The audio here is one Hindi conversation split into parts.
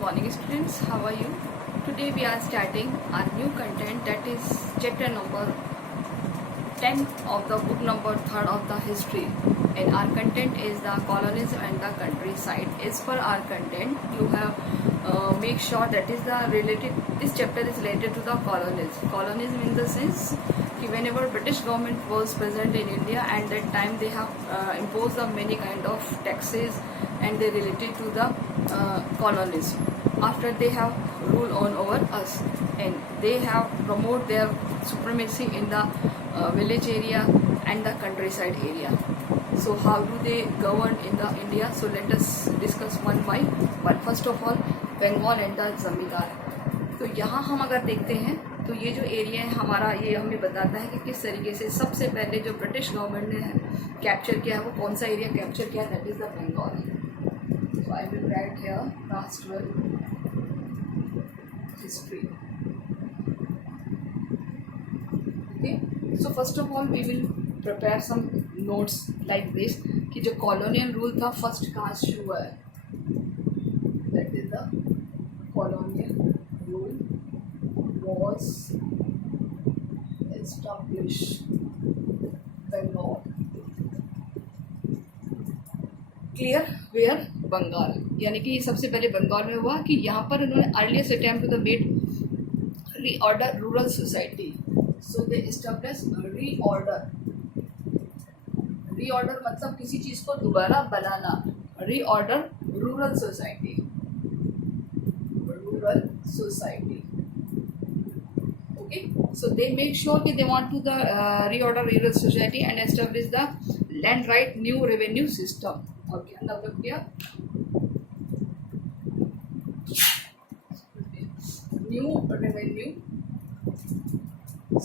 morning students, how are you? Today we are starting our new content, that is chapter number 10 of the book number 3rd of the history, and our content is the colonies and the countryside. As per our content, you have make sure that is the related, this chapter is related to the colonies. Colonies mean the sense that whenever British government was present in India, and that time they have imposed the many kind of taxes and they related to the colonies. After they have rule on over us, and they have promote their supremacy in the village area and the countryside area. So how do they govern in the India? So let us discuss one by one. First of all, Bengal and the zamindar. तो यहाँ हम अगर देखते हैं तो ये जो एरिया है हमारा, ये हमें बताता है कि किस तरीके से सबसे पहले जो ब्रिटिश गवर्नमेंट ने कैप्चर किया है वो कौन सा एरिया कैप्चर किया, that is the Bengal. So I will write here class 12 history. Okay, so first of all we will prepare some notes like this कि जो कॉलोनियल रूल था फर्स्ट कहाँ से शुरू हुआ है, that is the colonial rule was established Bengal. Clear, where Bengal, यानी कि सबसे पहले बंगाल में हुआ कि यहाँ पर उन्होंने earliest attempt to the made reorder rural society. So they establish reorder. Reorder मतलब किसी चीज को दोबारा बनाना. Reorder rural society, rural society. Okay, so they make sure that they want to the reorder rural society and establish the land right new revenue system. Okay, now look here, new revenue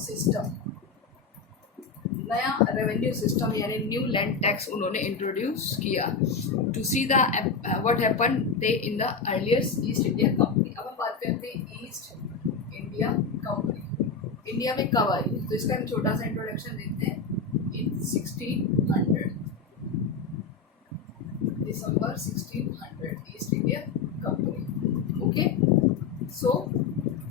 system, नया रेवेन्यू सिस्टम यानी न्यू लैंड टैक्स उन्होंने इंट्रोड्यूस किया. To see the what happen they in the earlier East India Company. अब हम बात करते हैं ईस्ट इंडिया कंपनी इंडिया में कब आई, तो इसका एक छोटा सा इंट्रोडक्शन देते हैं. इन 1600, दिसंबर 1600 ईस्ट इंडिया कंपनी. ओके, सो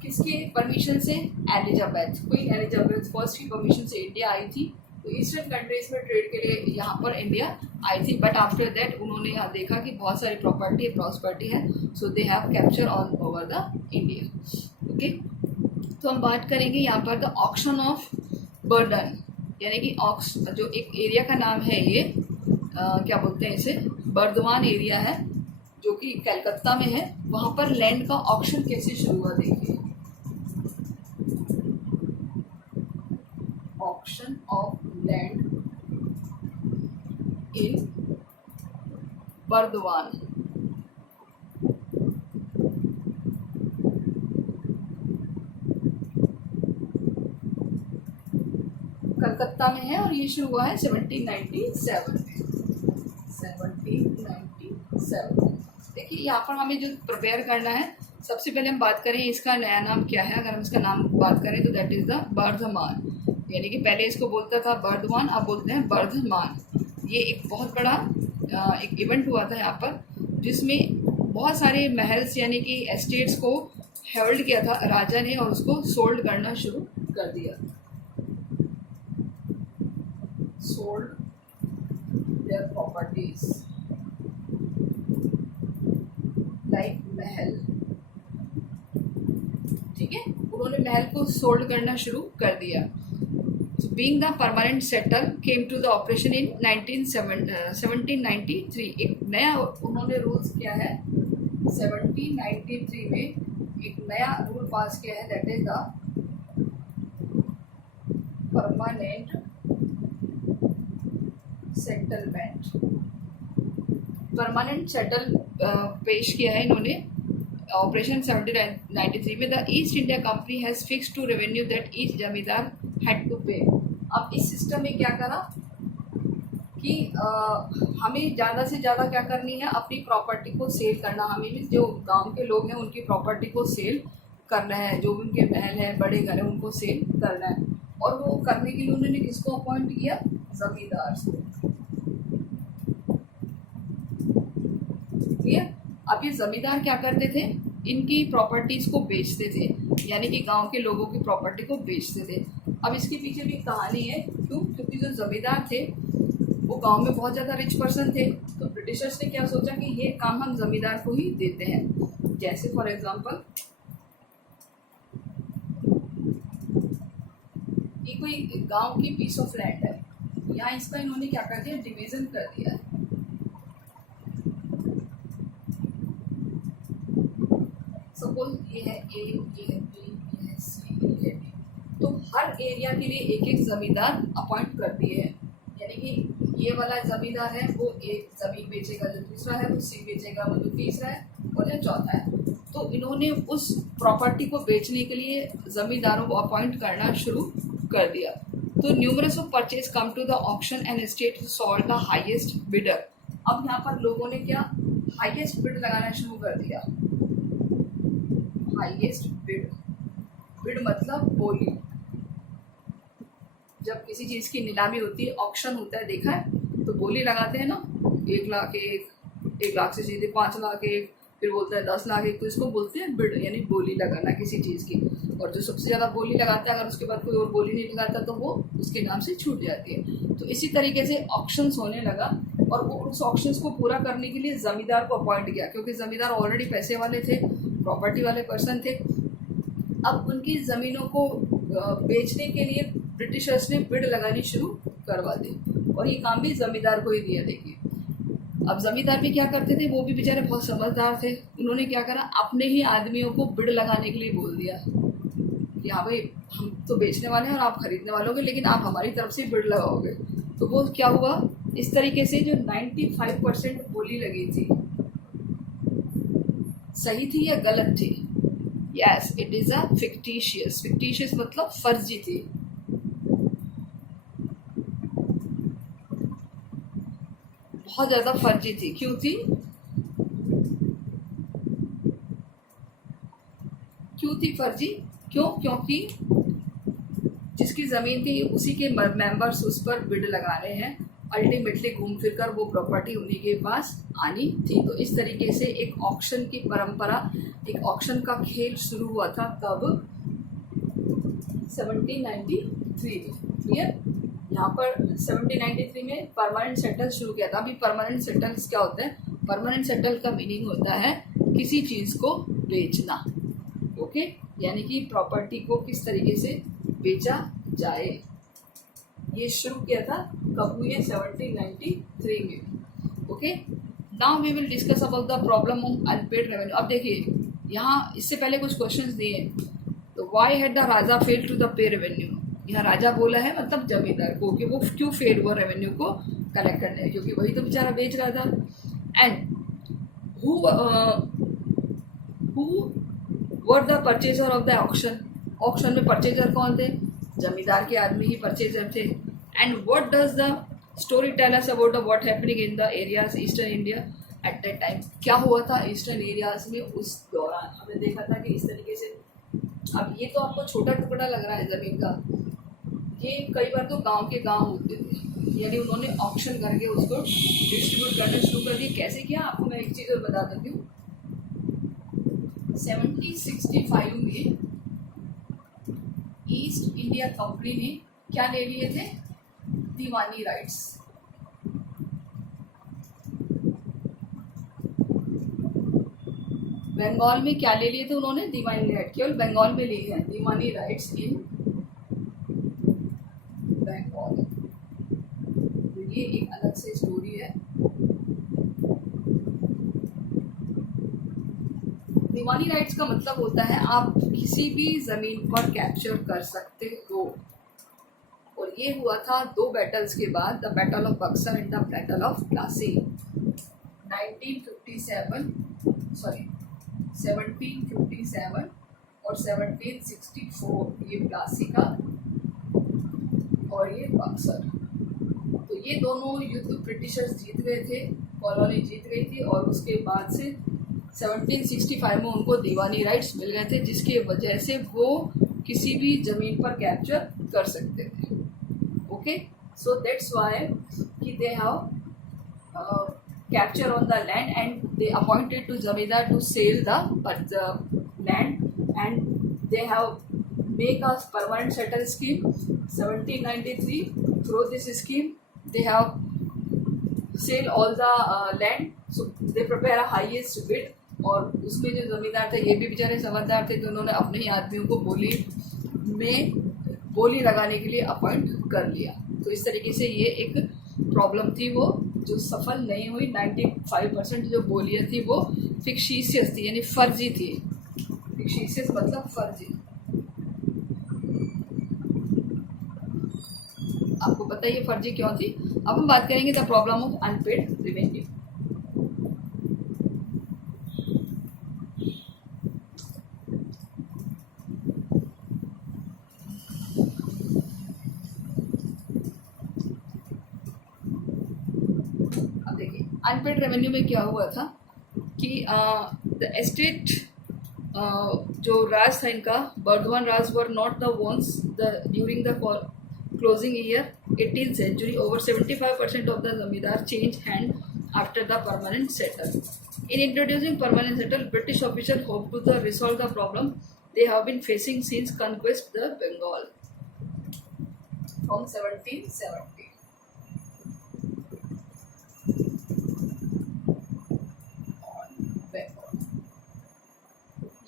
किसके परमिशन से, एलिजाबेथ, क्वीन एलिजाबेथ फर्स्ट की परमिशन से इंडिया आई थी. तो ईस्टर्न कंट्रीज में ट्रेड के लिए यहाँ पर इंडिया आई थी. बट आफ्टर दैट उन्होंने यहाँ देखा कि बहुत सारी प्रॉस्पर्टी है, so they have capture on over the India. Okay, तो हम बात करेंगे यहाँ पर द ऑक्शन ऑफ बर्डन, यानी कि ऑक्स जो एक एरिया का नाम है ये क्या बोलते हैं इसे, बर्दवान एरिया है जो कि कलकत्ता में है. वहाँ पर लैंड का ऑक्शन कैसे शुरू हुआ देखिए. Auction of land in Burdwan. Calcutta में है और ये शुरू हुआ है 1797 में. 1797. देखिए यहाँ पर हमें जो प्रिपेयर करना है, सबसे पहले हम बात करें इसका नया नाम क्या है. अगर हम इसका नाम बात करें तो दैट इज द बर्धमान, यानी कि पहले इसको बोलता था बर्धमान, अब बोलते हैं बर्धमान. ये एक बहुत बड़ा एक इवेंट हुआ था यहाँ पर जिसमें बहुत सारे महल्स यानी कि एस्टेट्स को होल्ड किया था राजा ने और उसको सोल्ड करना शुरू कर दिया. सोल्ड देयर प्रॉपर्टीज लाइक महल. ठीक है, उन्होंने महल को सोल्ड करना शुरू कर दिया. Being the permanent settle came to the operation in 1793. एक नया उन्होंने रूल्स किया है 1793 में, एक नया रूल पास किया है, that is the permanent settlement. Permanent settle पेश किया है इन्होंने ऑपरेशन 1793 में. The East India Company has fixed to revenue that each zamindar had to pay. अब इस सिस्टम में क्या करा कि हमें ज़्यादा से ज़्यादा क्या करनी है, अपनी प्रॉपर्टी को सेल करना. हमें भी जो गांव के लोग हैं उनकी प्रॉपर्टी को सेल करना है, जो भी उनके महल हैं बड़े घर हैं उनको सेल करना है. और वो करने के लिए उन्होंने किसको अपॉइंट किया, जमींदार को. क्लियर. अब ये जमींदार क्या करते थे, इनकी प्रॉपर्टीज़ को बेचते थे, यानी कि गांव के लोगों की प्रॉपर्टी को बेचते थे। अब इसके पीछे भी कहानी है, क्यों? क्योंकि जो ज़मींदार थे वो गांव में बहुत ज़्यादा रिच पर्सन थे, तो ब्रिटिशर्स ने क्या सोचा कि ये काम हम ज़मींदार को ही देते हैं। जैसे फॉर एग्जांपल ये कोई गांव की पीस ऑफ लैंड है, यहाँ इसका इन्होंने क्या कर दिया, डिवीज़न कर दिया है। सपोज ये है ए, ये है बी, ये है सी, ये है डी, तो हर एरिया के लिए एक एक ज़मींदार अपॉइंट कर दिए हैं। यानी कि ये वाला ज़मींदार है वो एक ज़मीन बेचेगा, जो दूसरा है वो सी बेचेगा, वो जो तीसरा है और जो चौथा है। तो इन्होंने उस प्रॉपर्टी को बेचने के लिए ज़मींदारों को अपॉइंट करना शुरू कर दिया। तो numerous of purchase come to the auction and state solve the highest bidder. अब यहाँ पर लोगों ने क्या, हाईएस्ट बिड लगाना शुरू कर दिया। हाईएस्ट बिड, बिड मतलब बोली। जब किसी चीज़ की नीलामी होती है, ऑक्शन होता है, देखा है, तो बोली लगाते हैं ना, 1 लाख एक, 1 लाख से सीधे 5 लाख एक, फिर बोलता है 10 लाख एक, तो इसको बोलते हैं बिड, यानी बोली लगाना किसी चीज़ की। और जो सबसे ज़्यादा बोली लगाता है, अगर उसके बाद कोई और बोली नहीं लगाता तो वो उसके नाम से छूट जाती है। तो इसी तरीके से ऑक्शंस होने लगा, और वो उस ऑक्शंस को पूरा करने के लिए ज़मींदार को अपॉइंट किया, क्योंकि ज़मींदार ऑलरेडी पैसे वाले थे, प्रॉपर्टी वाले पर्सन थे। अब उनकी ज़मीनों को बेचने के लिए ब्रिटिशर्स ने बिड लगानी शुरू करवा दी, और ये काम भी ज़मींदार को ही दिया। देखिए, अब ज़मींदार भी क्या करते थे, वो भी बेचारे बहुत समझदार थे। उन्होंने क्या करा, अपने ही आदमियों को बिड लगाने के लिए बोल दिया कि हाँ भाई, हम तो बेचने वाले हैं और आप खरीदने वाले होगे, लेकिन आप हमारी तरफ से बिड लगाओगे। तो वो क्या हुआ, इस तरीके से जो 95% बोली लगी थी, सही थी या गलत थी? Yes, it is a fictitious. Fictitious मतलब फर्जी थी। बहुत ज़्यादा फर्जी थी। क्यों थी? क्यों थी फर्जी? क्यों? क्योंकि जिसकी ज़मीन थी उसी के मेंबर्स उस पर बिड लगा रहे हैं, अल्टीमेटली घूम फिर कर वो प्रॉपर्टी उन्हीं के पास आनी थी। तो इस तरीके से एक ऑक्शन की परंपरा, एक ऑक्शन का खेल शुरू हुआ था कब? 1793 में। क्लियर? यहाँ पर 1793 में परमानेंट सेटल शुरू किया था। अभी परमानेंट सेटल्स क्या होते हैं? परमानेंट सेटल का मीनिंग होता है किसी चीज़ को बेचना। ओके, यानी कि प्रॉपर्टी को किस तरीके से बेचा जाए, ये शुरू किया था कब हुई है? 1793 में। Okay, now we will discuss about the problem of unpaid revenue. अब देखिए, यहाँ इससे पहले कुछ क्वेश्चंस दिए, तो why had the raja fail to the pay revenue. यहाँ राजा बोला है मतलब जमींदार को, कि वो क्यों फेल हुआ रेवेन्यू को कलेक्ट करने में, क्योंकि वही तो बेचारा बेच रहा था। And who were the purchaser of the auction. Auction में परचेजर कौन थे? जमींदार के आदमी ही परचेजर थे। And what does the story tell us about the what happening in the areas eastern India at that time. क्या हुआ था ईस्टर्न एरियाज में उस दौरान? हमने देखा था कि इस तरीके से, अब ये तो आपको छोटा टुकड़ा लग रहा है ज़मीन का, ये कई बार तो गांव के गांव होते थे, यानी उन्होंने ऑक्शन करके उसको डिस्ट्रीब्यूट करना शुरू कर दिया। कैसे किया, आपको मैं एक चीज़ और बता देती हूँ। 1765 में ईस्ट इंडिया कंपनी ने क्या ले लिए थे? दीवानी राइट्स। बंगाल में क्या ले लिए थे उन्होंने? दीवानी राइट। केवल बंगाल में लिए हैं दीवानी राइट्स इन बंगाल। ये एक अलग से स्टोरी है। दीवानी राइट्स का मतलब होता है आप किसी भी ज़मीन पर कैप्चर कर सकते हो। और ये हुआ था 2 बैटल्स के बाद, the battle of Buxar and the battle of Plassey. 1757 और 1764, ये प्लासी का और ये बक्सर। तो ये दोनों युद्ध ब्रिटिशर्स जीत गए थे, कॉलोनी जीत गई थी, और उसके बाद से 1765 में उनको दीवानी राइट्स मिल गए थे, जिसकी वजह से वो किसी भी ज़मीन पर कैप्चर कर सकते थे। ओके, सो दैट्स वाई कि they have capture on the land, and they appointed to zamindar to sell the land, and they have make a permanent settle scheme 1793. Through this scheme they have sell all the land, so they prepare a highest bid. और उसमें जो ज़मींदार थे ये भी बेचारे समझदार थे कि उन्होंने अपने ही आदमियों को बोली लगाने के लिए अपॉइंट कर लिया। तो इस तरीके से ये एक प्रॉब्लम थी वो जो सफल नहीं हुई। 95% जो बोलियाँ थी वो फिक्शियस थी, यानी फर्जी थी। फिक्शियस मतलब फर्जी। आपको पता है ये फर्जी क्यों थी। अब हम बात करेंगे the problem of unpaid revenue. अब देखिए अनपेड रेवेन्यू में क्या हुआ था कि द एस्टेट जो राज था इनका Bardhaman Raj were not the ones the during the closing year 18th century. Over 75% of the zamindar changed hand after the permanent settle. In introducing permanent settle, British officials hoped to resolve the problem they have been facing since conquest the Bengal from 1770.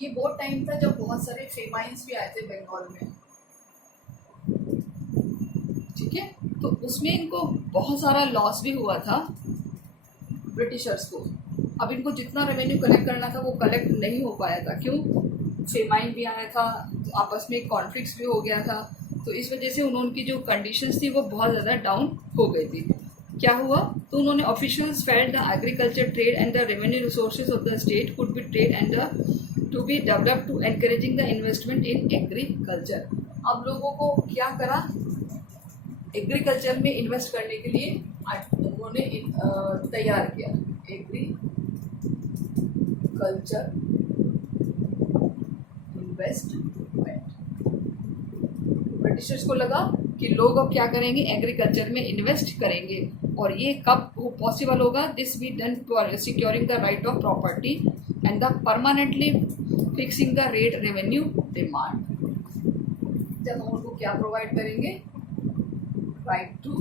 ये वो टाइम था जब बहुत सारे फेमाइंस भी आए थे बंगाल में, ठीक है। तो उसमें इनको बहुत सारा लॉस भी हुआ था ब्रिटिशर्स को। अब इनको जितना रेवेन्यू कलेक्ट करना था वो कलेक्ट नहीं हो पाया था। क्यों? फेमाइन भी आया था, तो आपस में कॉन्फ्लिक्ट्स भी हो गया था। तो इस वजह से उनकी जो कंडीशंस थी वो बहुत ज़्यादा डाउन हो गई थी। क्या हुआ? तो उन्होंने officials felt the agriculture trade and the revenue resources of the state could be trade and to be develop to encouraging the investment in agriculture. अब लोगों को क्या करा? एग्रीकल्चर में इन्वेस्ट करने के लिए उन्होंने तैयार किया एग्रीकल्चर इन्वेस्टमेंट। ब्रिटिशर्स को लगा कि लोग अब क्या करेंगे? एग्रीकल्चर में इन्वेस्ट करेंगे। और ये कब पॉसिबल होगा? This be done for securing the right of property and the permanently fixing the rate revenue demand. जब हम उनको क्या प्रोवाइड करेंगे? राइट टू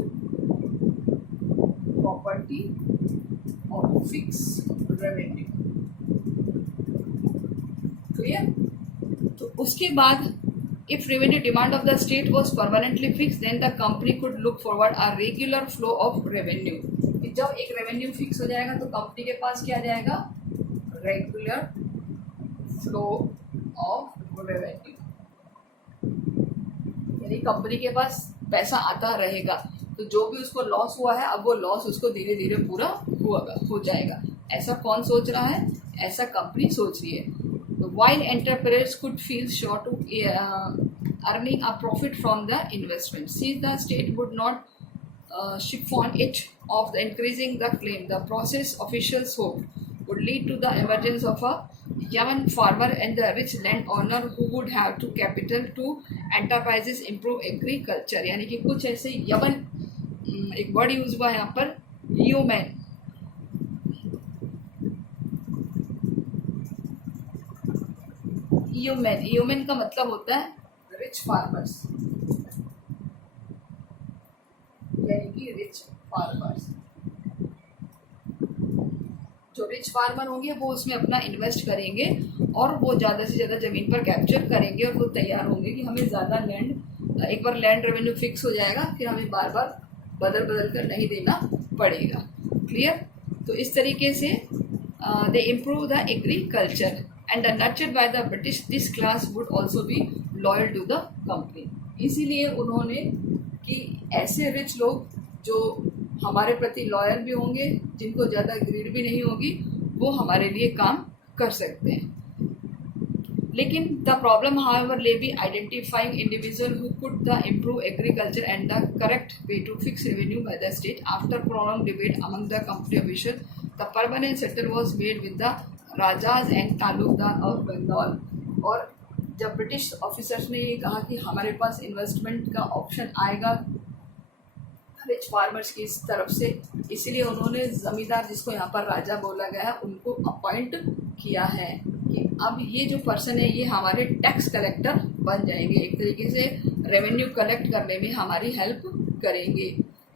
प्रॉपर्टी और फिक्स रेवेन्यू। क्लियर? तो उसके बाद if revenue demand of the state was permanently fix then the company could look forward a regular flow of revenue. जब एक रेवेन्यू फिक्स हो जाएगा तो कंपनी के पास क्या जाएगा? रेगुलर फ्लो ऑफ रेवेन्यू, यानी कंपनी के पास पैसा आता रहेगा। तो जो भी उसको लॉस हुआ है अब वो लॉस उसको धीरे धीरे पूरा हो जाएगा। ऐसा कौन सोच रहा है? ऐसा कंपनी सोच रही है। While entrepreneurs could feel sure to earning a profit from the investment, since the state would not siphon it of the increasing the claim, the process officials hoped would lead to the emergence of a young farmer and the rich landowner who would have to capital to enterprises improve agriculture। यानी कि कुछ ऐसे यवन, एक वर्ड यूज हुआ है यहाँ पर, ह्यूमन। ह्यूमन का मतलब होता है रिच फार्मर्स, यानी कि रिच फार्मर्स। जो रिच फार्मर होंगे वो उसमें अपना इन्वेस्ट करेंगे और वो ज़्यादा से ज़्यादा ज़मीन पर कैप्चर करेंगे और वो तैयार होंगे कि हमें ज़्यादा लैंड, एक बार लैंड रेवेन्यू फिक्स हो जाएगा फिर हमें बार बार बदल कर नहीं देना पड़ेगा। क्लियर? तो इस तरीके से दे improve the agriculture and nurtured by the British, this class would also be loyal to the company। इसीलिए उन्होंने कि ऐसे रिच लोग जो हमारे प्रति लॉयल भी होंगे, जिनको ज़्यादा ग्रीड भी नहीं होगी, वो हमारे लिए काम कर सकते हैं। लेकिन the problem however lay be identifying individual who could the improve agriculture and the correct way to fix revenue by the state. After prolong debate among the company official the permanent settle was made with the rajas and taluqdar of Bengal. और जब ब्रिटिश ऑफिसर्स ने ये कहा कि हमारे पास इन्वेस्टमेंट का ऑप्शन आएगा रिच फार्मर्स की तरफ से, इसलिए उन्होंने ज़मींदार, जिसको यहाँ पर राजा बोला गया है, उनको अपॉइंट किया है कि अब ये जो पर्सन है ये हमारे टैक्स कलेक्टर बन जाएंगे, एक तरीके से रेवेन्यू कलेक्ट करने में हमारी हेल्प करेंगे.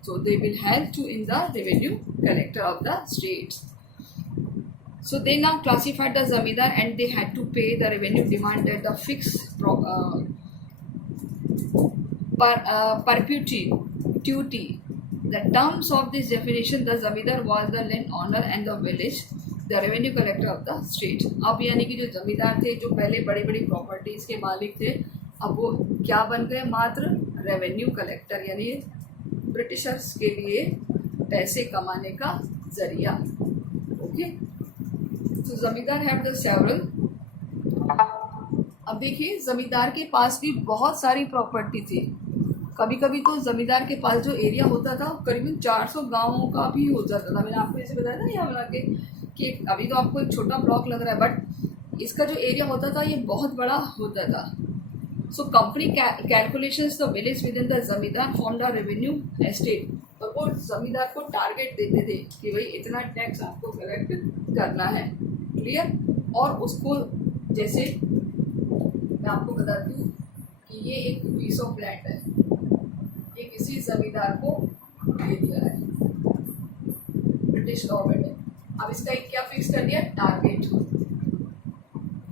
So they will help to in the revenue collector of the states. So they now classified the zamindar and they had to pay the revenue demand at the fixed perpetuity. The terms of this definition, the zamindar was the land owner and the village, the revenue collector of the state. अब यानी कि जो जमींदार थे, जो पहले बड़ी बड़ी प्रॉपर्टीज के मालिक थे, अब वो क्या बन गए? मात्र रेवेन्यू कलेक्टर, यानी ब्रिटिशर्स के लिए पैसे कमाने का जरिया. ओके, तो जमींदार हैव द सेवरल. अब देखिए, जमींदार के पास भी बहुत सारी प्रॉपर्टी थी. कभी कभी तो जमींदार के पास जो एरिया होता था करीबन 400 गांवों का भी हो जाता था. मैंने आपको जैसे बताया था यहाँ बना के कि अभी तो आपको एक छोटा ब्लॉक लग रहा है, बट इसका जो एरिया होता था ये बहुत बड़ा होता था. So company calculations the village with in the जमींदार फॉर्म द रेवेन्यू एस्टेट. और वो जमींदार को टारगेट देते थे कि भाई इतना टैक्स आपको कलेक्ट करना है. क्लियर? और उसको, जैसे मैं आपको बताती हूँ कि ये एक पीस ऑफ लैंड है, ये किसी जमींदार को दे दिया है ब्रिटिश गवर्नमेंट ने. अब इसका एक क्या फिक्स कर दिया? टारगेट,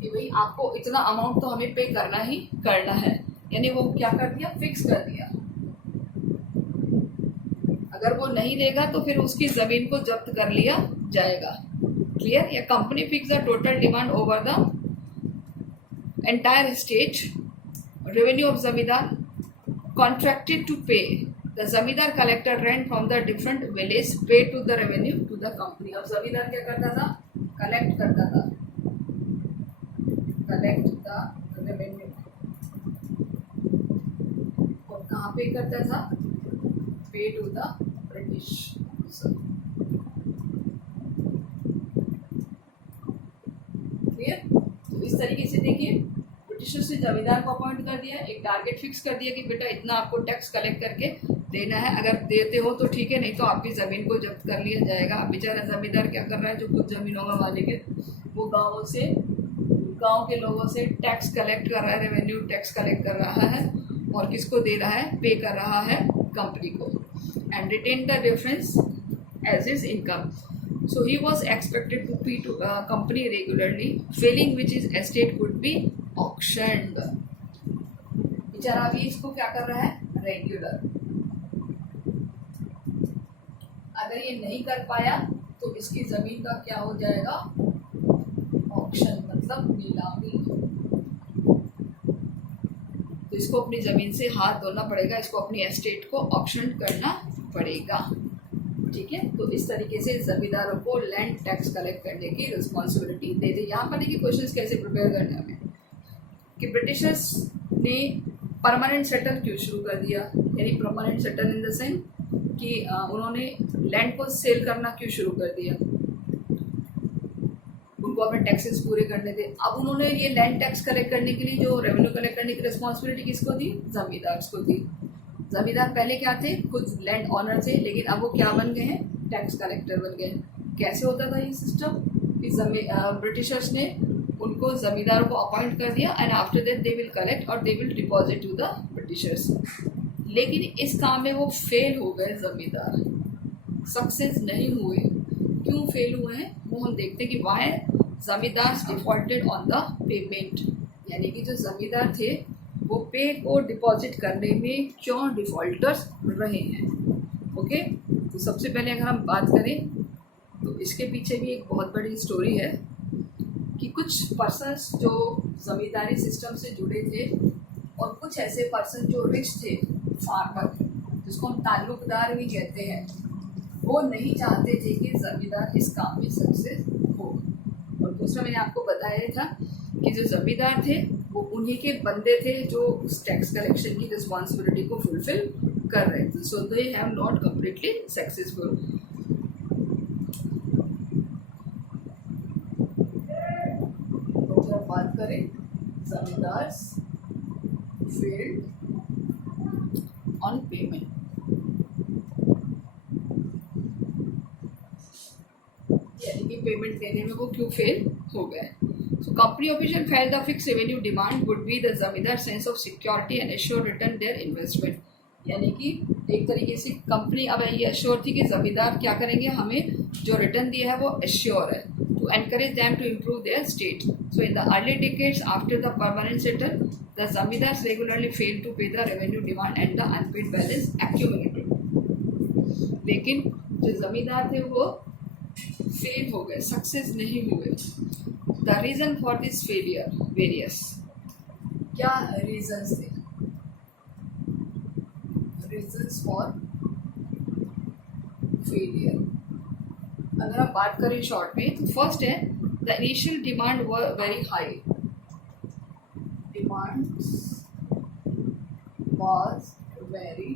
कि भाई आपको इतना अमाउंट तो हमें पे करना ही करना है. यानी वो क्या कर दिया? फिक्स कर दिया. अगर वो नहीं देगा तो फिर उसकी ज़मीन को जब्त कर लिया जाएगा. क्लियर? या company fix the total demand over the entire state. Revenue of zamindar contracted to pay. The zamindar collector rent from the different village pay to the revenue to the company. अब जमींदार क्या करता था? कलेक्ट करता था, कलेक्ट द रेवेन्यू. और कहाँ पे करता था? पे टू द ब्रिटिश. क्लियर? तो इस तरीके से देखिए, ब्रिटिशर्स ने जमींदार को अपॉइंट कर दिया, एक टारगेट फिक्स कर दिया कि बेटा इतना आपको टैक्स कलेक्ट करके देना है. अगर देते हो तो ठीक है, नहीं तो आपकी ज़मीन को जब्त कर लिया जाएगा. अब बेचारा जमींदार क्या कर रहा है? जो खुद ज़मीनों का मालिक है, वो गाँव के लोगों से टैक्स कलेक्ट कर रहा है, रेवेन्यू टैक्स कलेक्ट कर रहा है. और किसको दे रहा है? पे कर रहा है कंपनी को. And retain the difference as his income. So he was expected to pay to company regularly, failing which his estate could be auctioned. बेचारा अभी इसको क्या कर रहा है? रेगुलर. अगर ये नहीं कर पाया तो इसकी जमीन का क्या हो जाएगा? ऑक्शन, मतलब नीलामी. तो इसको अपनी जमीन से हाथ धोना पड़ेगा, इसको अपनी एस्टेट को ऑक्शन करना पड़ेगा. ठीक है? तो इस तरीके से जमींदारों को लैंड टैक्स कलेक्ट करने की रिस्पॉन्सिबिलिटी दे दी. यहाँ पर देखिए क्वेश्चंस कैसे प्रिपेयर करने हमें, कि ब्रिटिशर्स ने परमानेंट सेटल क्यों शुरू कर दिया? यानी permanent settle in the sense कि उन्होंने लैंड को सेल करना क्यों शुरू कर दिया? उनको अपने टैक्सेस पूरे करने थे. अब उन्होंने ये लैंड टैक्स कलेक्ट करने के लिए जो रेवेन्यू कलेक्ट करने की रिस्पॉन्सिबिलिटी किसको दी? जमींदार को दी. जमींदार पहले क्या थे? खुद लैंड ऑनर थे, लेकिन अब वो क्या बन गए हैं? टैक्स कलेक्टर बन गए. कैसे होता था ये सिस्टम? कि ब्रिटिशर्स ने उनको जमींदारों को अपॉइंट कर दिया and after that they will collect और they will deposit to the Britishers. लेकिन इस काम में वो फेल हो गए, जमींदार सक्सेस नहीं हुए. क्यों फेल हुए हैं वो हम देखते हैं कि वाई जमींदार डिफॉल्टेड ऑन द पेमेंट. यानी कि जो जमींदार थे वो पे को डिपॉजिट करने में क्यों डिफ़ॉल्टर्स रहे हैं. ओके, तो सबसे पहले अगर हम बात करें तो इसके पीछे भी एक बहुत बड़ी स्टोरी है कि कुछ पर्सन्स जो ज़मींदारी सिस्टम से जुड़े थे और कुछ ऐसे पर्सन जो रिच थे, फार्मर, जिसको हम ताल्लुकदार भी कहते हैं, वो नहीं चाहते थे कि ज़मींदार इस काम में सक्सेस हो. और दूसरा मैंने आपको बताया था कि जो ज़मींदार थे वो उन्हीं के बंदे थे जो उस टैक्स कलेक्शन की रिस्पॉन्सिबिलिटी को फुलफिल कर रहे थे. So they have not completely successful. जब बात करें जमींदार फेल्ड ऑन पेमेंट. पेमेंट देने में वो क्यों फेल हो गए. So company official felt the fixed revenue demand would be the जमींदार sense of security and assure return their investment. यानी कि एक तरीके से कंपनी अब ये अश्योर थी कि जमींदार क्या करेंगे, हमें जो रिटर्न दिया है वो अश्योर है, to encourage them to improve their state. So in the early decades after the permanent settle the zamindars regularly fail to pay the revenue demand and the unpaid balance accumulated. लेकिन जो जमींदार थे वो फेल हो गए, सक्सेस नहीं हुए. The reason for this failure various. क्या रीजंस थे? रीजंस फॉर फेलियर अगर आप बात करें शॉर्ट में, तो फर्स्ट है the initial demand were very high. Demand was very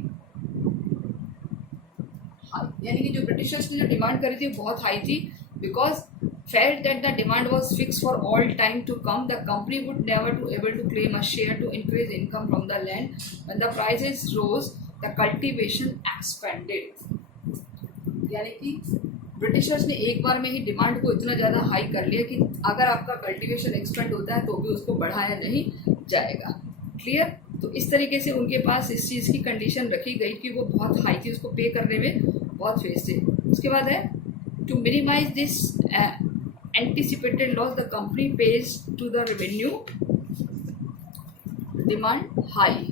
high, यानी कि जो ब्रिटिशर्स ने जो डिमांड करी थी बहुत हाई थी. Because felt that the demand was fixed for all time to come, the company would never be able to claim a share to increase income from the land. When the prices rose, the cultivation expanded. यानी कि ब्रिटिशर्स ने एक बार में ही डिमांड को इतना ज़्यादा हाई कर लिया कि अगर आपका कल्टीवेशन एक्सपेंड होता है तो भी उसको बढ़ाया नहीं जाएगा. क्लियर? तो इस तरीके से उनके पास इस चीज़ की कंडीशन रखी गई कि वो बहुत हाई थी, उसको पे करने में बहुत फेस थे. उसके बाद है to minimise this anticipated loss, the company pays to the revenue demand high,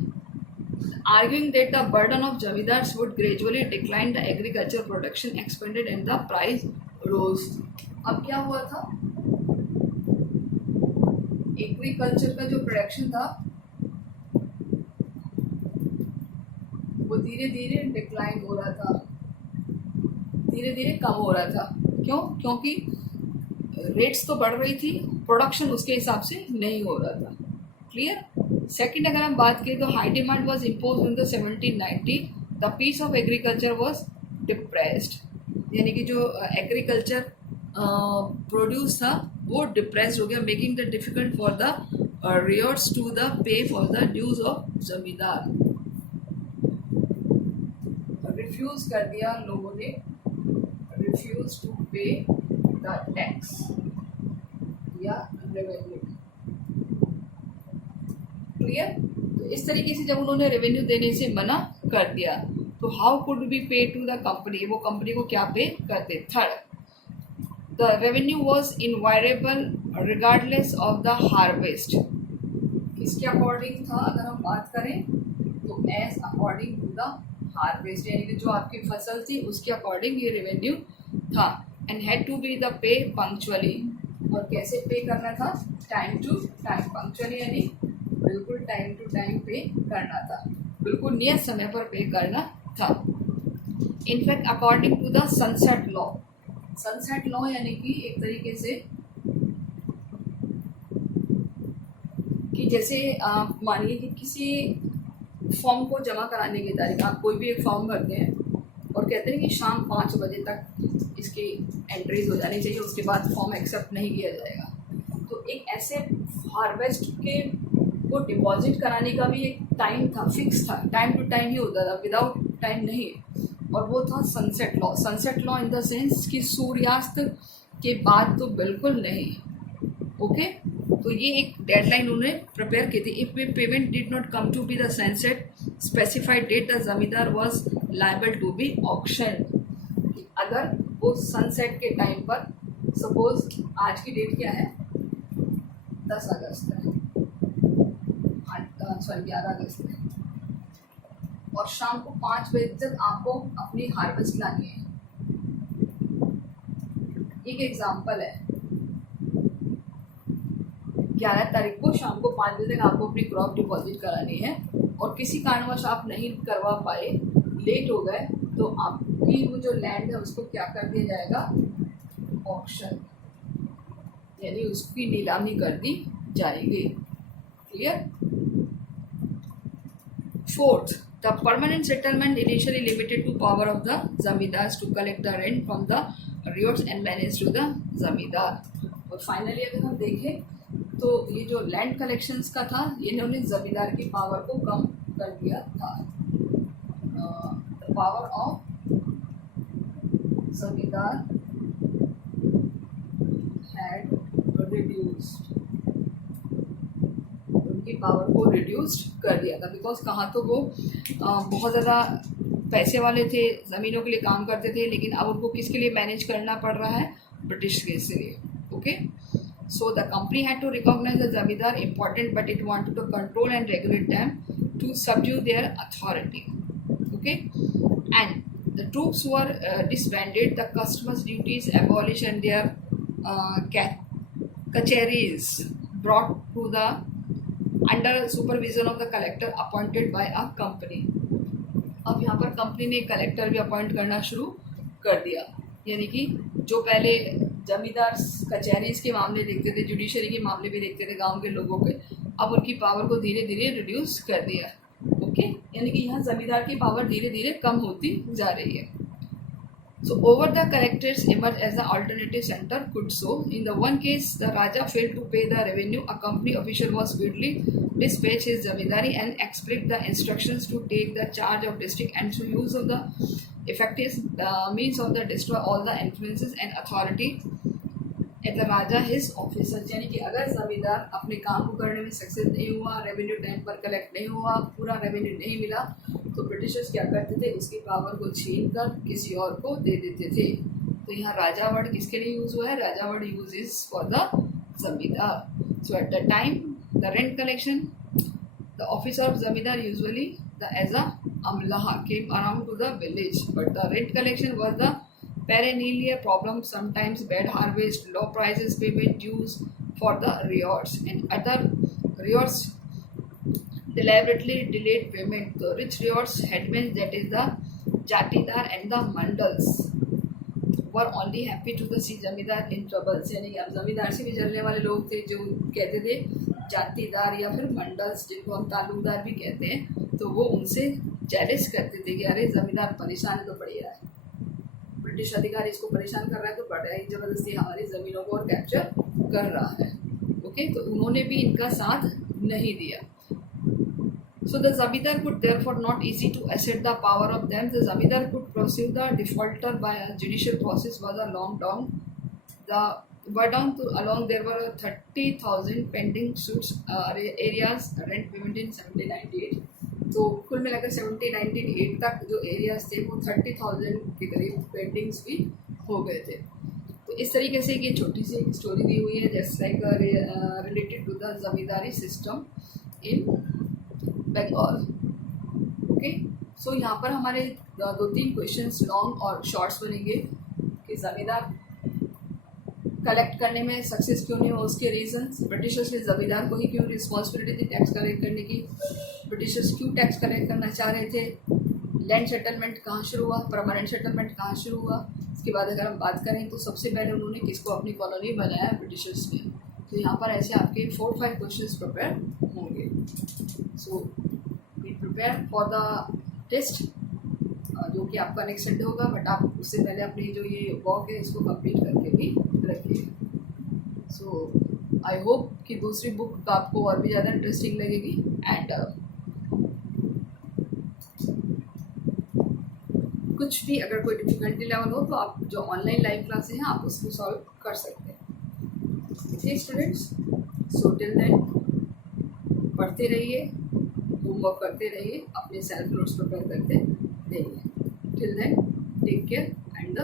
arguing that the burden of zamindars would gradually decline. The agriculture production expanded and the price rose. अब क्या हुआ था? एग्रीकल्चर का जो प्रोडक्शन था वो धीरे धीरे डिक्लाइन हो रहा था, धीरे धीरे कम हो रहा था. क्यों? क्योंकि रेट्स तो बढ़ रही थी, प्रोडक्शन उसके हिसाब से नहीं हो रहा था. क्लियर? सेकंड अगर हम बात करें तो high demand was imposed in the 1790. The piece of agriculture was depressed, यानी कि जो एग्रीकल्चर प्रोड्यूस था वो डिप्रेस्ड हो गया, making the difficult for the ryots to the pay for the dues of zamindar. Refuse कर दिया लोगों ने, refuse to pay the tax या रेवेन्यू. क्लियर? तो इस तरीके से जब उन्होंने रेवेन्यू देने से मना कर दिया तो how could be pay to the company, वो कंपनी को क्या पे करते. Third, the revenue was invariable regardless of the harvest. इसके अकॉर्डिंग था अगर हम बात करें तो as according to the harvest, यानी कि जो आपकी फसल थी उसके अकॉर्डिंग ये रेवेन्यू था. And had to be the pay punctually, और कैसे पे करना था? Time to time. पंक्चुअली यानी बिल्कुल टाइम टू टाइम पे करना था, बिल्कुल नियत समय पर पे करना था. In fact according to the sunset law. Sunset law यानी कि एक तरीके से कि जैसे मानिए कि किसी फॉर्म को जमा कराने की तारीख, आप कोई भी एक फॉर्म भरते हैं और कहते हैं कि शाम 5 बजे तक इसकी एंट्रीज हो जानी चाहिए, उसके बाद फॉर्म एक्सेप्ट नहीं किया जाएगा. तो एक ऐसे हार्वेस्ट के को डिपॉजिट कराने का भी एक टाइम था, फिक्स था, टाइम टू टाइम ही होता था, विदाउट टाइम नहीं. और वो था sunset law. Sunset law in the sense कि सूर्यास्त के बाद तो बिल्कुल नहीं. ओके, तो ये एक डेडलाइन उन्होंने प्रिपेयर की थी. If payment did not come to be the sunset specified date, the zamindar was liable to be auction. अगर वो सनसेट के टाइम पर, सपोज आज की डेट क्या है, 10 अगस्त है, सॉरी 11 अगस्त है, और शाम को 5 बजे तक आपको अपनी हार्वेस्ट लानी है. एक एग्जांपल है, 11 तारीख को शाम को 5 बजे तक आपको अपनी क्रॉप डिपॉजिट करानी है और किसी कारणवश आप नहीं करवा पाए, लेट हो गए, तो आपकी वो जो लैंड है उसको क्या कर दिया जाएगा? ऑक्शन, यानी उसकी नीलामी कर दी जाएगी. Clear? Fourth, the permanent settlement initially limited to power of the zamindars to collect the rent from the ryots and manage to the zamindar. और फाइनली अगर हम देखें तो ये जो लैंड कलेक्शंस का था, इन्होंने जमींदार की पावर को कम कर दिया था. पावर ऑफ जमींदार पावर को रिड्यूस्ड कर दिया था। बिकॉज कहाँ तो वो बहुत ज़्यादा पैसे वाले थे, ज़मीनों के लिए काम करते थे, लेकिन अब उनको किसके लिए मैनेज करना पड़ रहा है, ब्रिटिश के लिए। Okay, so the company had to recognise the zamindar important, but it wanted to control and regulate them to subdue their authority. Okay, and the troops were disbanded, the customs duties abolished, and their kacheris brought to the under supervision of the collector appointed by a company. अब यहाँ पर कंपनी ने कलेक्टर भी अपॉइंट करना शुरू कर दिया, यानी कि जो पहले जमींदार कचहरीज के मामले देखते थे, जुडिशरी के मामले भी देखते थे गांव के लोगों के, अब उनकी पावर को धीरे धीरे रिड्यूस कर दिया। ओके, यानी कि यहाँ जमींदार की पावर धीरे धीरे कम होती जा रही है। So over the collectors emerged as the alternative center could so. In the one case, the Raja failed to pay the revenue. A company official was speedily dispatched his zamindari and explained the instructions to take the charge of district and to use of the effective means of the destroy all the influences and authority at the Raja his officers. यानी कि अगर जमींदार अपने काम को करने में सक्सेस नहीं हुआ, रेवेन्यू टाइम पर कलेक्ट नहीं हुआ, पूरा रेवेन्यू नहीं मिला, तो ब्रिटिशर्स क्या करते थे, उसकी पावर को छीन कर किसी और को दे देते थे। तो यहाँ राजा वर्ड किसके लिए यूज़ हुआ है, raja word use is for the zamindar. So at the time the rent collection, the office of zamindar usually the as a amlah came around to the village, but the rent collection was the perennial problem, sometimes bad harvest, low prices, payment dues for the riots, and other riots deliberately delayed payment. The rich riots headmen, that is the Jatidar and the Mandals, were only happy to the see जमींदार in troubles। यानी अब जमींदार से भी जलने वाले लोग थे, जो कहते थे जातीदार या फिर मंडल्स, जिनको हम तालुकदार भी कहते हैं, तो वो उनसे जेलस करते थे कि अरे जमींदार परेशान है तो बढ़िया है, ब्रिटिश अधिकारी इसको परेशान कर रहा है तो बड़ा ही ज़बरदस्ती हमारी ज़मीनों को और कैप्चर कर रहा है। ओके, तो उन्होंने भी इनका साथ नहीं दिया। So the zamindar could therefore not easy to assert the power of them. The zamindar could pursue the defaulter by a judicial process was a long down the were down to along there were 30,000 pending suits arrears rent payment in 1798। तो कुल मिलाकर 1798 तक जो एरियाज थे वो 30,000 के करीब पेंटिंग्स भी हो गए थे। तो इस तरीके से ये छोटी सी एक स्टोरी दी हुई है, just like related to the zamindari system in Bengal. Okay, so यहाँ पर हमारे 2-3 क्वेश्चंस लॉन्ग और शॉर्ट्स बनेंगे कि जमींदार कलेक्ट करने में सक्सेस क्यों नहीं हो, उसके रीजंस, ब्रिटिशर्स ने जमींदार को ही क्यों रिस्पॉन्सिबिलिटी थी टैक्स कलेक्ट करने की, ब्रिटिशर्स क्यों टैक्स कलेक्ट करना चाह रहे थे, लैंड सेटलमेंट कहाँ शुरू हुआ, परमानेंट सेटलमेंट कहाँ शुरू हुआ। इसके बाद अगर हम बात करें तो सबसे पहले उन्होंने किसको अपनी कॉलोनी बनाया, ब्रिटिशर्स ने। तो यहाँ पर ऐसे आपके 4-5 क्वेश्चंस प्रिपेयर होंगे। So be prepare for the test, जो कि आपका नेक्स्ट संडे होगा, बट आप उससे पहले अपनी जो ये वर्क है इसको कंप्लीट करके भी रखिए। सो आई होप कि दूसरी बुक आपको और भी ज़्यादा इंटरेस्टिंग लगेगी। एंड कुछ भी अगर कोई डिफिकल्टी लेवल हो तो आप जो ऑनलाइन लाइव क्लासेस हैं आप उसको सॉल्व कर सकते हैं। ठीक स्टूडेंट्स, सो टिल देन पढ़ते रहिए, होमवर्क करते रहिए, अपने सेल्फ नोट्स प्रिपेयर करते रहिए। Till then take care and